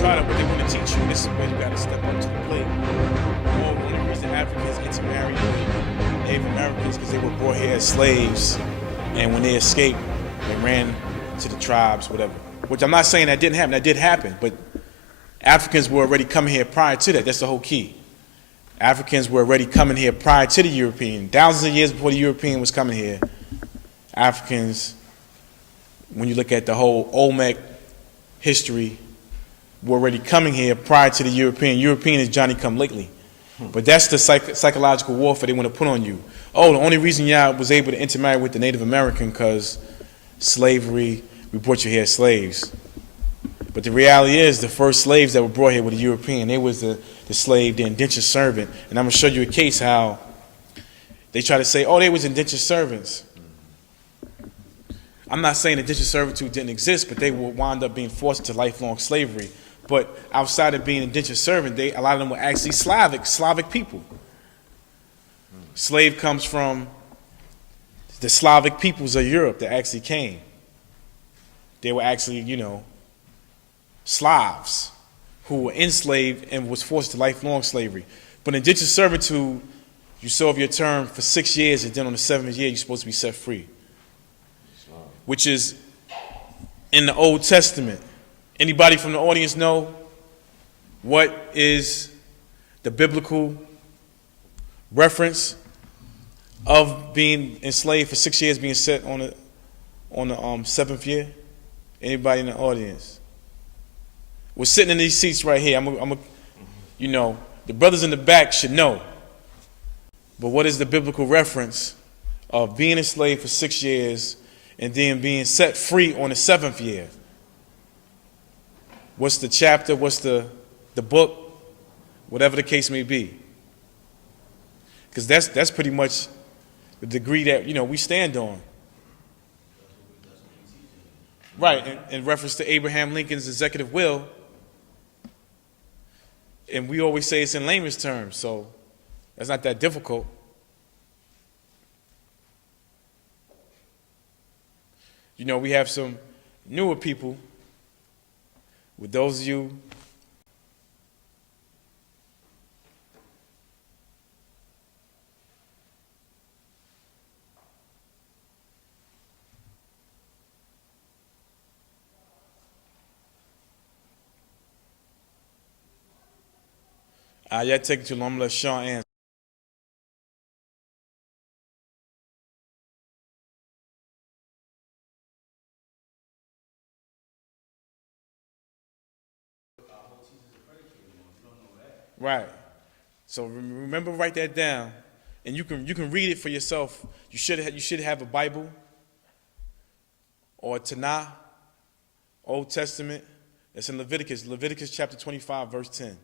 what they want to teach you, this is where you got to step up to the plate. Well, the only reason Africans intermarried with Native Americans because they were brought here as slaves, and when they escaped, they ran to the tribes, whatever. Which I'm not saying that didn't happen. That did happen, but Africans were already coming here prior to that. That's the whole key. Africans were already coming here prior to the European. Thousands of years before the European was coming here, Africans, when you look at the whole Olmec history, were already coming here prior to the European. European is Johnny come lately. But that's the psychological warfare they want to put on you. Oh, the only reason y'all was able to intermarry with the Native American because slavery, we brought you here as slaves. But the reality is the first slaves that were brought here were the European. They was the slave, the indentured servant. And I'm going to show you a case how they try to say, oh, they was indentured servants. I'm not saying indentured servitude didn't exist, but they would wind up being forced into lifelong slavery. But outside of being indentured servant, a lot of them were actually Slavic people. Slave comes from the Slavic peoples of Europe that actually came. They were actually, Slavs who were enslaved and was forced to lifelong slavery. But indentured servitude, you serve your term for 6 years, and then on the 7th year, you're supposed to be set free. Which is in the Old Testament. Anybody from the audience know what is the biblical reference of being enslaved for 6 years, being set on the 7th year? Anybody in the audience? We're sitting in these seats right here. The brothers in the back should know. But what is the biblical reference of being enslaved for 6 years and then being set free on the 7th year? What's the chapter? What's the book? Whatever the case may be. Because that's pretty much the degree that we stand on. Right, in reference to Abraham Lincoln's executive will. And we always say it's in layman's terms, so that's not that difficult. We have some newer people. With those of you y'all take it too long. I'm going to let Sean answer. Right. So remember, write that down, and you can read it for yourself. You should have a Bible or a Tanakh, Old Testament. It's in Leviticus chapter 25, verse 10.